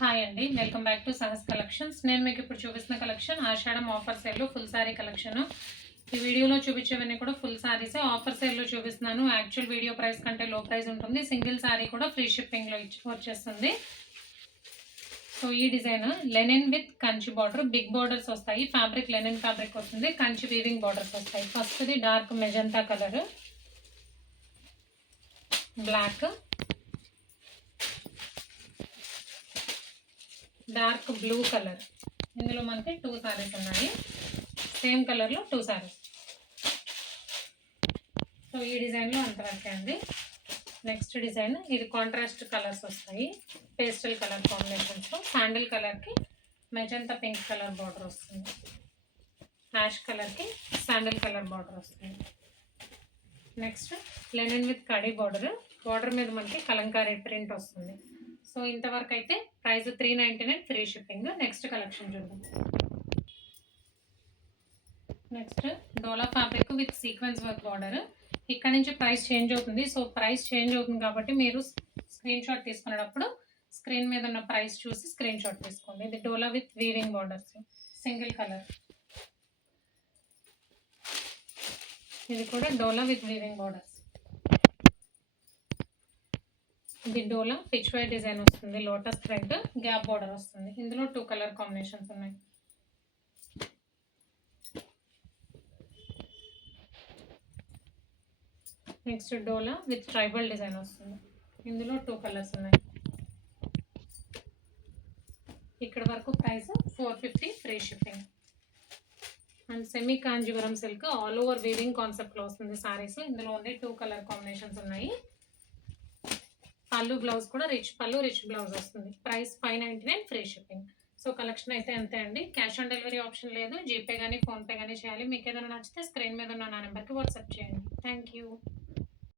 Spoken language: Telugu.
హాయ్ అండి, welcome back to Sahas collections. నేను మీకు ఇప్పుడు చూపిస్తున్న కలెక్షన్ ఆషాఢం ఆఫర్ సేల్లో ఫుల్ సారీ కలెక్షన్. ఈ వీడియోలో చూపించేవన్నీ కూడా ఫుల్ సారీసే. ఆఫర్ సేల్లో చూపిస్తున్నాను. యాక్చువల్ వీడియో ప్రైస్ కంటే లో ప్రైస్ ఉంటుంది. సింగిల్ సారీ కూడా ఫ్రీ షిప్పింగ్లో వచ్చేస్తుంది. సో ఈ design linen with Kanchi border, big borders వస్తాయి. ఫ్యాబ్రిక్ లెనిన్ ఫ్యాబ్రిక్ వస్తుంది, కంచి వీవింగ్ బార్డర్స్ వస్తాయి. ఫస్ట్ది dark magenta colour, black, dark blue colour. ఇందులో మనకి 2 సారీస్ ఉన్నాయి. సేమ్ కలర్లో 2 సారీస్. సో ఈ డిజైన్లో అంతవరకే అండి. నెక్స్ట్ డిజైన్ ఇది కాంట్రాస్ట్ కలర్స్ వస్తాయి, పేస్టల్ కలర్ కాంబినేషన్స్లో. శాండిల్ కలర్కి మెజంతా పింక్ కలర్ బార్డర్ వస్తుంది, యాష్ కలర్కి శాండిల్ కలర్ బార్డర్ వస్తుంది. నెక్స్ట్ లెనిన్ విత్ కడీ బార్డర్, బార్డర్ మీద మనకి కలంకారీ ప్రింట్ వస్తుంది. సో ఇంతవరకు అయితే price 399 free shipping. Next collection చూద్దాం. Next dola fabric with sequence work border. ఇక్కడ నుంచి ప్రైస్ చేంజ్ అవుతుంది. సో ప్రైస్ చేంజ్ అవుతుంది కాబట్టి మీరు స్క్రీన్ షాట్ తీసుకునేటప్పుడు స్క్రీన్ మీద ఉన్న ప్రైస్ చూసి స్క్రీన్ షాట్ తీసుకోండి. ఇది dola with weaving borders, single colour. ఇది కూడా డోలా విత్ వీవింగ్ బార్డర్స్. ఇది డోలా పిచ్ వై డిజైన్ వస్తుంది, లోటస్ థ్రెడ్, గ్యాప్ బార్డర్ వస్తుంది. ఇందులో 2 కలర్ కాంబినేషన్స్ ఉన్నాయి. Next dola with tribal design వస్తుంది. ఇందులో 2 కలర్స్ ఉన్నాయి. ఇక్కడ వరకు price 450 free shipping. And semi Kanjeevaram silk all over weaving కాన్సెప్ట్లో వస్తుంది సారీస్. ఇందులో ఓన్లీ 2 కలర్ కాంబినేషన్స్ ఉన్నాయి. పళ్ళు బ్లౌజ్ కూడా రిచ్ పళ్ళు, రిచ్ బ్లౌజ్ వస్తుంది. Price 599 free shipping. So collection అయితే అంతే అండి. క్యాష్ ఆన్ డెలివరీ ఆప్షన్ లేదు. జీపే కానీ ఫోన్పే కానీ చేయాలి. మీకు ఏదైనా నచ్చితే స్క్రీన్ మీద ఉన్న నా నెంబర్కి వాట్సాప్ చేయండి. Thank you.